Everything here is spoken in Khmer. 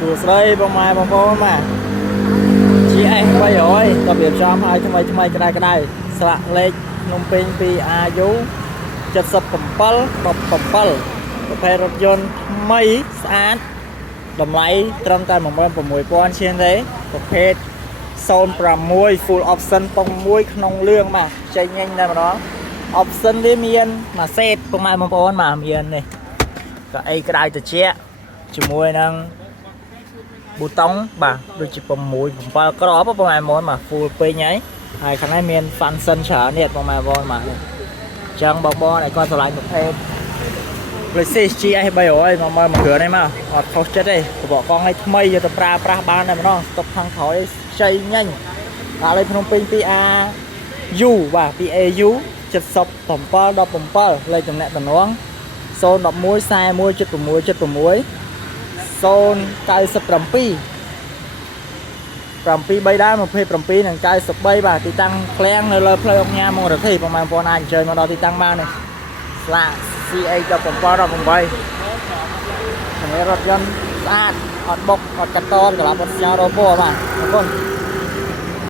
សួស្តីបងម៉ែបងប្អូនម៉ាជាអេស300តបៀបចំឲ្យថ្មីក្តៅស្លាកលេខភ្នំពេញពី RU 77 ប្រភេទរថយន្តថ្មីស្អាតតម្លៃត្រឹមតែ 16,000 ឈៀនទេប្រភេទ06 full option ប៉ុង1ក្នុងលឿងបាទចេញញតែម្ដង option វាមានមួយសេតបងម៉ែបងប្អូនបាទមាននេះកៅអីក្តៅត្រជាក់ជាមួយនឹងប៊ូតុងបាទដូចជា6 7គ្រាប់បងប្អូនបាទ full ពេញហើយខាងនេះមាន function ច្រើនទៀតបងប្អូនបាទអញ្ចឹងបងឲ្យគាត់ឆ្លៃប្រភេទ PlayStation GS 300មកគ្រឿងនេះមកអត់ខុសចិត្តទេបកកង់ឲ្យថ្មីយកទៅប្រើប្រាស់បានតែម្ដងស្តុកខាងក្រោយខ្ចីញ៉ាញ់ដាក់លេខភ្នំពេញ 2AU បាទ 2AU 7717លេខតំណែងតំណង011 41 76 097 7 ដែរ27និង93បាទទីតាំងឃ្លាំងនៅលើផ្លូវអង្គញាមករធីបងប្អូនអាចអញ្ជើញមកដល់ទីតាំងបាននេះស្លាក CA 1718រថយន្តស្អាតអត់បុកអត់កាត់តកន្លប់អត់ស្ញរោពោបាទអរគុណ